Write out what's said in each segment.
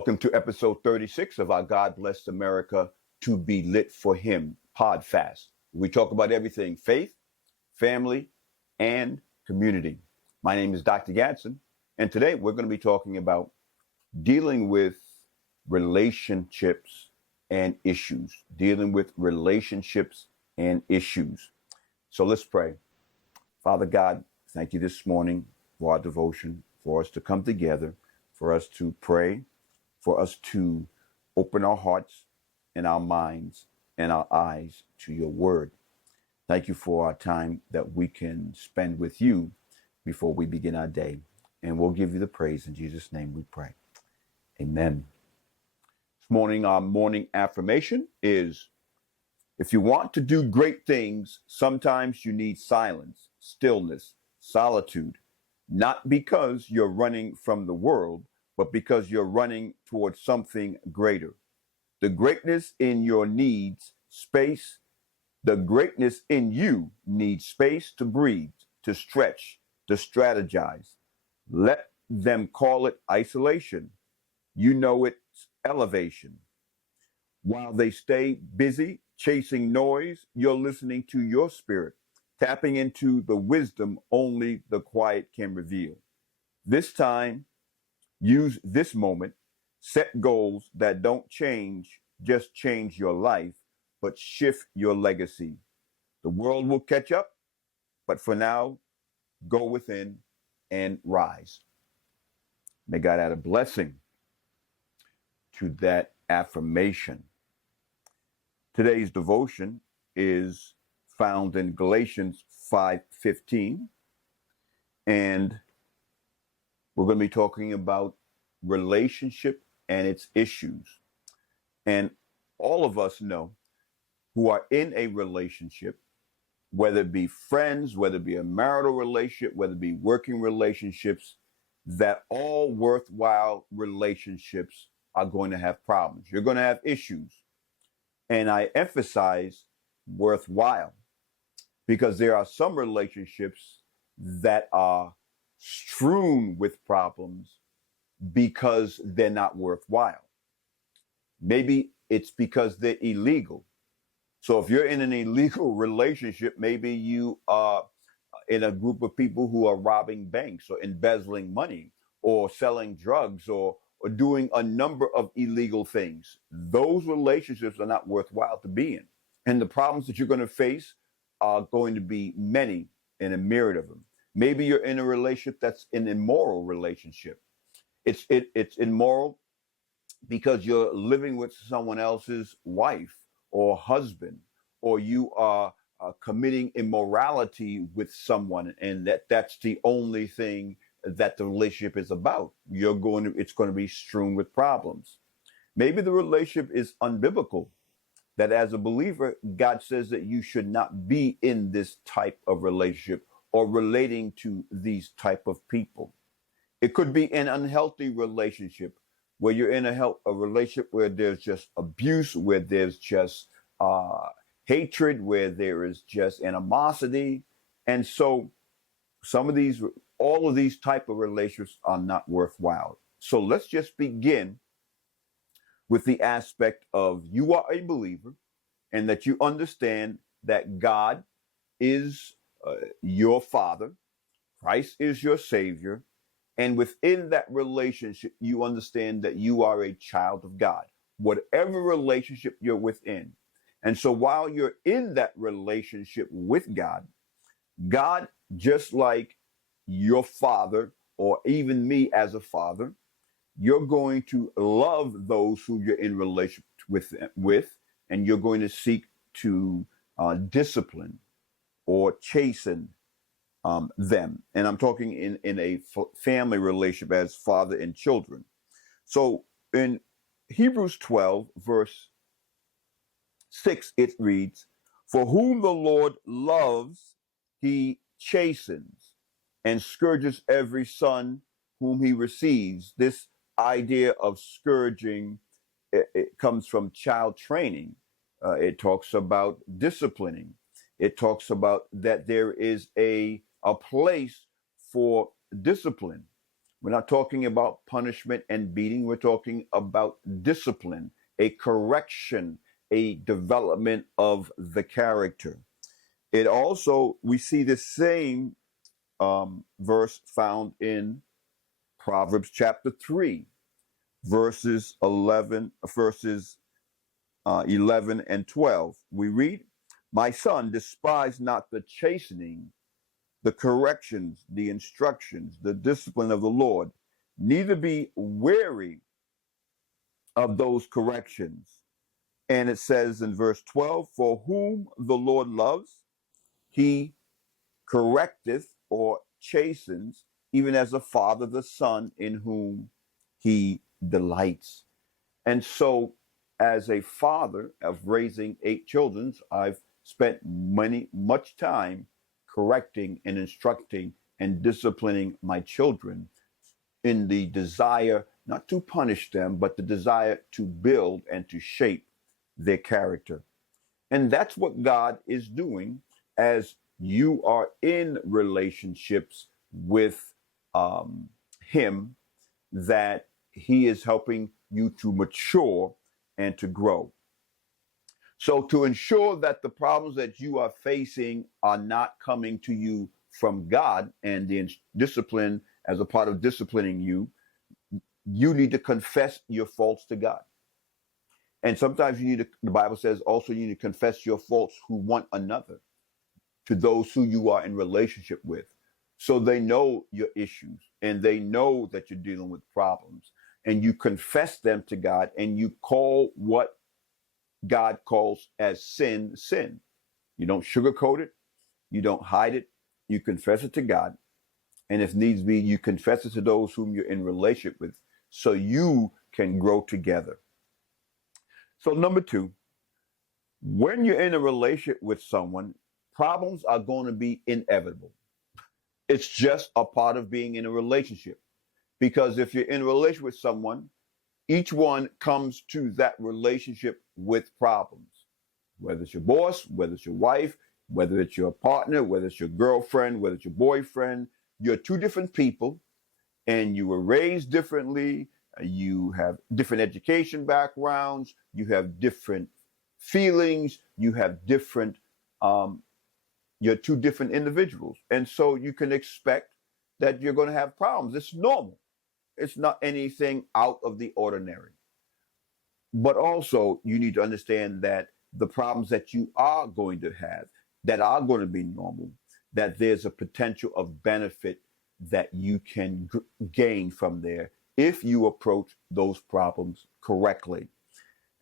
Welcome to episode 36 of our God Bless America to Be Lit for Him Podfast. We talk about everything faith, family, and community. My name is Dr. Gadson, and today we're going to be talking about dealing with relationships and issues. Dealing with relationships and issues. So let's pray. Father God, thank you this morning for our devotion, for us to come together, for us to pray, for us to open our hearts and our minds and our eyes to your word. Thank you for our time that we can spend with you before we begin our day. And we'll give you the praise. In Jesus' name we pray. Amen. This morning, our morning affirmation is, if you want to do great things, sometimes you need silence, stillness, solitude, not because you're running from the world, but because you're running towards something greater. The greatness in your needs space. The greatness in you needs space to breathe, to stretch, to strategize. Let them call it isolation. You know it's elevation. While they stay busy chasing noise, you're listening to your spirit, tapping into the wisdom only the quiet can reveal. This time, use this moment, set goals that don't just change your life, but shift your legacy. The world will catch up, but for now, go within and rise. May God add a blessing to that affirmation. Today's devotion is found in Galatians 5:15, and we're going to be talking about relationship and its issues. And all of us know who are in a relationship, whether it be friends, whether it be a marital relationship, whether it be working relationships, that all worthwhile relationships are going to have problems. You're going to have issues. And I emphasize worthwhile because there are some relationships that are strewn with problems because they're not worthwhile. Maybe it's because they're illegal. So if you're in an illegal relationship, maybe you are in a group of people who are robbing banks or embezzling money or selling drugs or doing a number of illegal things. Those relationships are not worthwhile to be in. And the problems that you're going to face are going to be many and a myriad of them. Maybe you're in a relationship that's an immoral relationship. It's immoral because you're living with someone else's wife or husband, or you are committing immorality with someone, and that's the only thing that the relationship is about. It's going to be strewn with problems. Maybe the relationship is unbiblical, that as a believer, God says that you should not be in this type of relationship or relating to these type of people. It could be an unhealthy relationship where you're in a relationship where there's just abuse, where there's just hatred, where there is just animosity. And so all of these type of relationships are not worthwhile. So let's just begin with the aspect of you are a believer and that you understand that God is your Father, Christ is your Savior, and within that relationship, you understand that you are a child of God, whatever relationship you're within. And so while you're in that relationship with God, God, just like your father, or even me as a father, you're going to love those who you're in relationship with, and you're going to seek to discipline or chasten them. And I'm talking in a family relationship as father and children. So in Hebrews 12, verse 6, it reads, "For whom the Lord loves, he chastens and scourges every son whom he receives." This idea of scourging, it comes from child training. It talks about disciplining. It talks about that there is a place for discipline. We're not talking about punishment and beating. We're talking about discipline, a correction, a development of the character. It also, we see the same verse found in Proverbs chapter 3, verses 11 and 12. We read, "My son, despise not the chastening, the corrections, the instructions, the discipline of the Lord, neither be weary of those corrections." And it says in verse 12, "For whom the Lord loves, he correcteth or chastens, even as a father the son in whom he delights." And so, as a father of raising 8 children, I've spent much time correcting and instructing and disciplining my children in the desire not to punish them, but the desire to build and to shape their character. And that's what God is doing as you are in relationships with Him, that He is helping you to mature and to grow. So, to ensure that the problems that you are facing are not coming to you from God and the discipline as a part of disciplining you, you need to confess your faults to God. And sometimes you need to, the Bible says also you need to confess your faults to one another, to those who you are in relationship with, so they know your issues and they know that you're dealing with problems, and you confess them to God and you call what God calls as sin, sin. You don't sugarcoat it. You don't hide it. You confess it to God. And if needs be, you confess it to those whom you're in relationship with, so you can grow together. So number 2, when you're in a relationship with someone, problems are going to be inevitable. It's just a part of being in a relationship. Because if you're in a relationship with someone, each one comes to that relationship with problems. Whether it's your boss, whether it's your wife, whether it's your partner, whether it's your girlfriend, whether it's your boyfriend, you're 2 different people and you were raised differently. You have different education backgrounds. You have different feelings. You have different, you're 2 different individuals. And so you can expect that you're going to have problems. It's normal. It's not anything out of the ordinary. But also, you need to understand that the problems that you are going to have, that are going to be normal, that there's a potential of benefit that you can gain from there if you approach those problems correctly.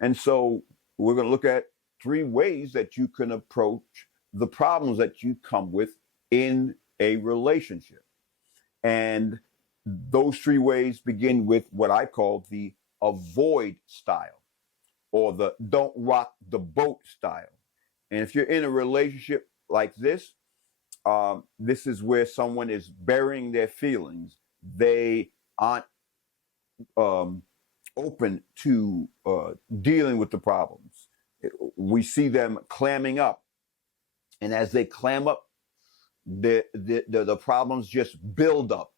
And so we're going to look at 3 ways that you can approach the problems that you come with in a relationship. And those 3 ways begin with what I call the avoid style, or the don't rock the boat style. And if you're in a relationship like this, this is where someone is burying their feelings. They aren't open to dealing with the problems. We see them clamming up. And as they clam up, the problems just build up.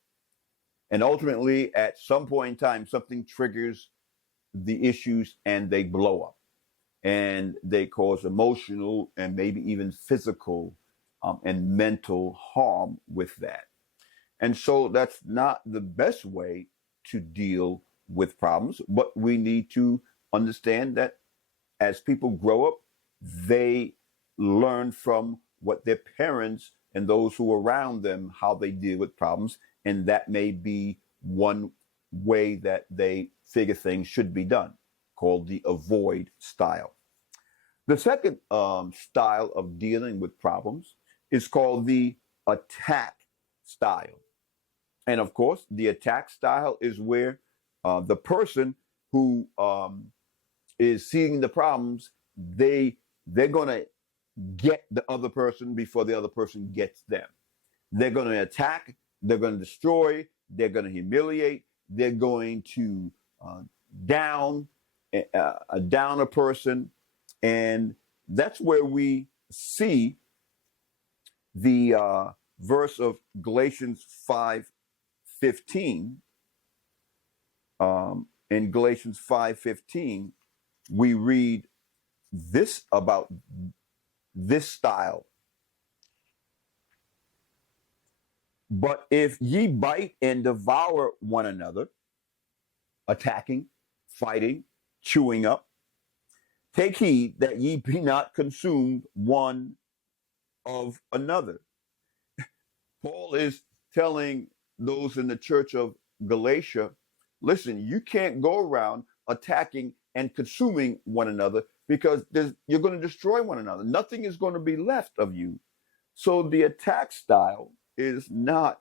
And ultimately, at some point in time, something triggers the issues and they blow up. And they cause emotional and maybe even physical and mental harm with that. And so that's not the best way to deal with problems. But we need to understand that as people grow up, they learn from what their parents and those who are around them, how they deal with problems. And that may be one way that they figure things should be done, called the avoid style. The second style of dealing with problems is called the attack style. And of course, the attack style is where the person who is seeing the problems, they're going to get the other person before the other person gets them. They're going to attack, they're going to destroy, they're going to humiliate, they're going to down a person. And that's where we see the verse of Galatians 5:15 In Galatians 5:15, we read this about this style. But if ye bite and devour one another, attacking, fighting, chewing up, take heed that ye be not consumed one of another. Paul is telling those in the church of Galatia, listen, you can't go around attacking and consuming one another because you're going to destroy one another. Nothing is going to be left of you. So the attack style is not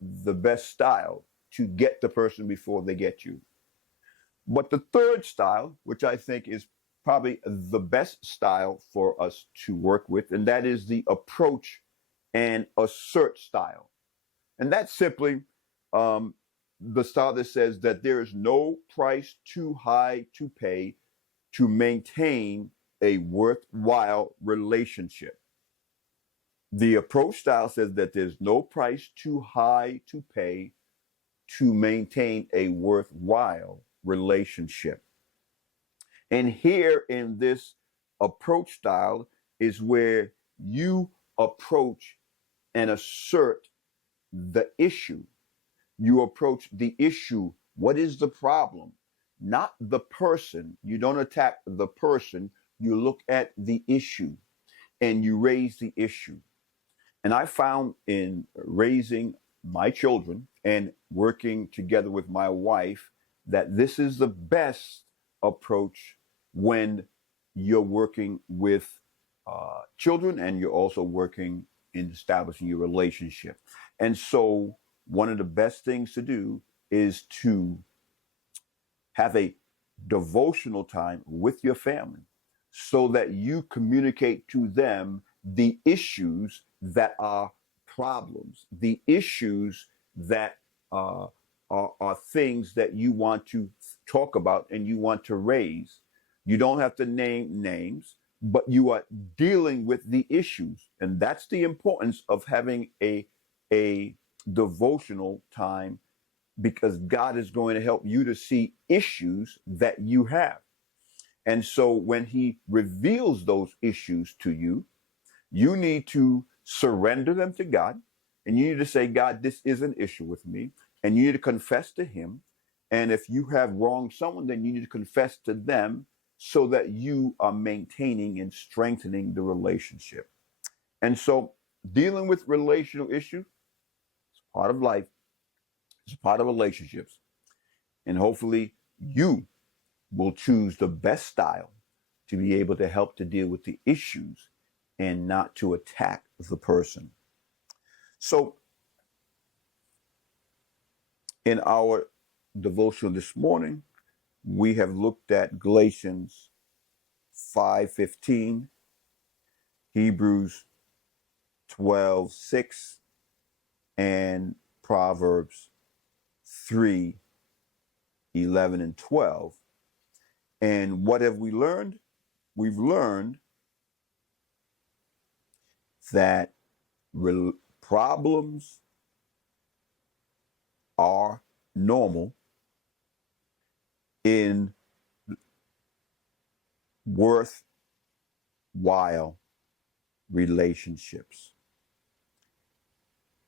the best style to get the person before they get you. But the third style, which I think is probably the best style for us to work with, and that is the approach and assert style. And that's simply the style that says that there is no price too high to pay to maintain a worthwhile relationship. The approach style says that there's no price too high to pay to maintain a worthwhile relationship. And here in this approach style is where you approach and assert the issue. You approach the issue. What is the problem? Not the person. You don't attack the person. You look at the issue and you raise the issue. And I found in raising my children and working together with my wife that this is the best approach when you're working with children and you're also working in establishing your relationship. And so one of the best things to do is to have a devotional time with your family so that you communicate to them the issues that are problems, the issues that are things that you want to talk about and you want to raise. You don't have to name names, but you are dealing with the issues. And that's the importance of having a devotional time, because God is going to help you to see issues that you have. And so when he reveals those issues to you, you need to surrender them to God. And you need to say, God, this is an issue with me. And you need to confess to him. And if you have wronged someone, then you need to confess to them so that you are maintaining and strengthening the relationship. And so dealing with relational issues is part of life. It's part of relationships. And hopefully you will choose the best style to be able to help to deal with the issues and not to attack the person. So in our devotion this morning, we have looked at Galatians 5:15, Hebrews 12:6, and Proverbs 3:11 and 12. And what have we learned? We've learned that problems are normal in worthwhile relationships.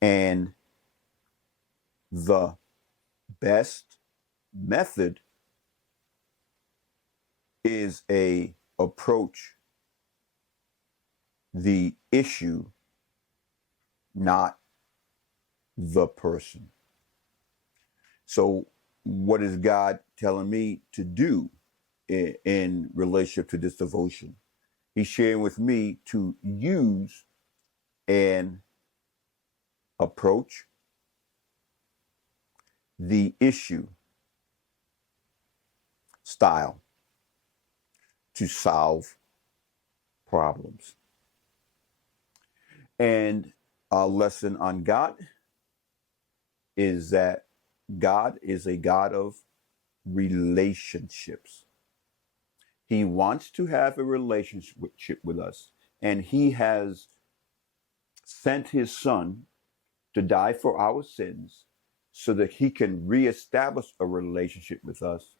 And the best method is a approach the issue, not the person. So what is God telling me to do in relationship to this devotion? He's sharing with me to use an approach the issue style to solve problems. And our lesson on God is that God is a God of relationships. He wants to have a relationship with us, and he has sent his son to die for our sins so that he can reestablish a relationship with us,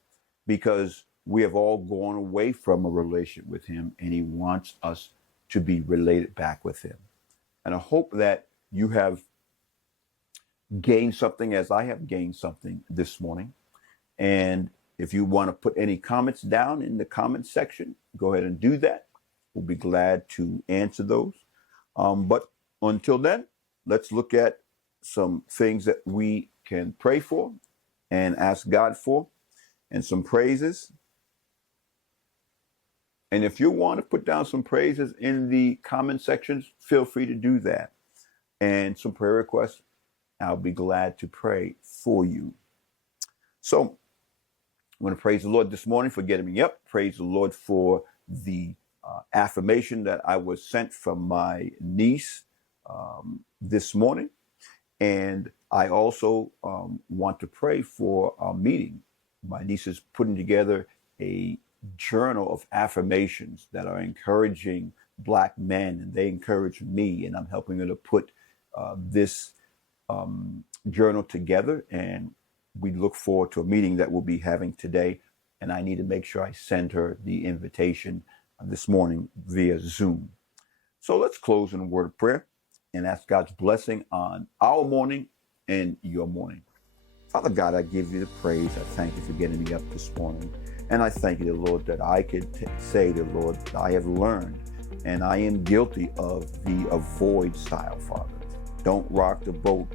because we have all gone away from a relationship with him, and he wants us to be related back with him. And I hope that you have gained something as I have gained something this morning. And if you want to put any comments down in the comment section, go ahead and do that. We'll be glad to answer those. But until then, let's look at some things that we can pray for and ask God for, and some praises. And if you want to put down some praises in the comment sections, feel free to do that. And some prayer requests, I'll be glad to pray for you. So I want to praise the Lord this morning for getting me up. Praise the Lord for the affirmation that I was sent from my niece this morning. And I also want to pray for our meeting. My niece is putting together a journal of affirmations that are encouraging Black men, and they encourage me, and I'm helping her to put this journal together. And we look forward to a meeting that we'll be having today. And I need to make sure I send her the invitation this morning via Zoom. So let's close in a word of prayer and ask God's blessing on our morning and your morning. Father God, I give you the praise. I thank you for getting me up this morning. And I thank you, Lord, that I could say to the Lord that I have learned, and I am guilty of the avoid style, Father. Don't rock the boat.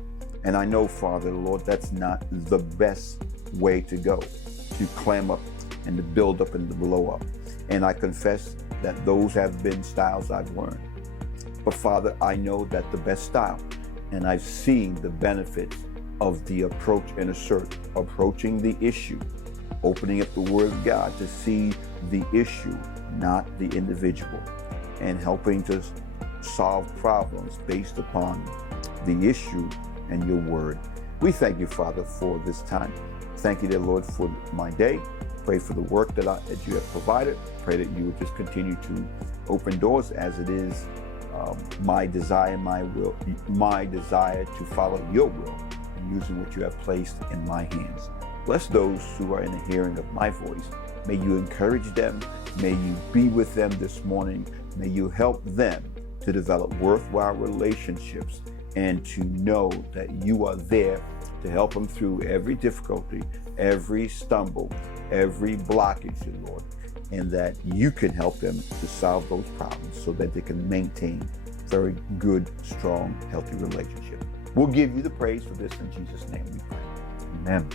And I know, Father, Lord, that's not the best way to go, to clam up and to build up and to blow up. And I confess that those have been styles I've learned. But Father, I know that the best style, and I've seen the benefits of the approach and assert, approaching the issue, opening up the Word of God to see the issue, not the individual, and helping to solve problems based upon the issue and your Word. We thank you, Father, for this time. Thank you, dear Lord, for my day. Pray for the work that you have provided. Pray that you would just continue to open doors, as it is my desire, my desire to follow your will and using what you have placed in my hands. Bless those who are in the hearing of my voice. May you encourage them. May you be with them this morning. May you help them to develop worthwhile relationships and to know that you are there to help them through every difficulty, every stumble, every blockage, Lord, and that you can help them to solve those problems so that they can maintain very good, strong, healthy relationship. We'll give you the praise for this in Jesus' name we pray. Amen.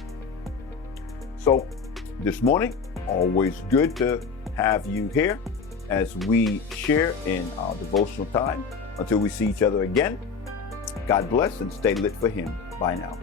So this morning, always good to have you here as we share in our devotional time. Until we see each other again, God bless and stay lit for him. Bye now.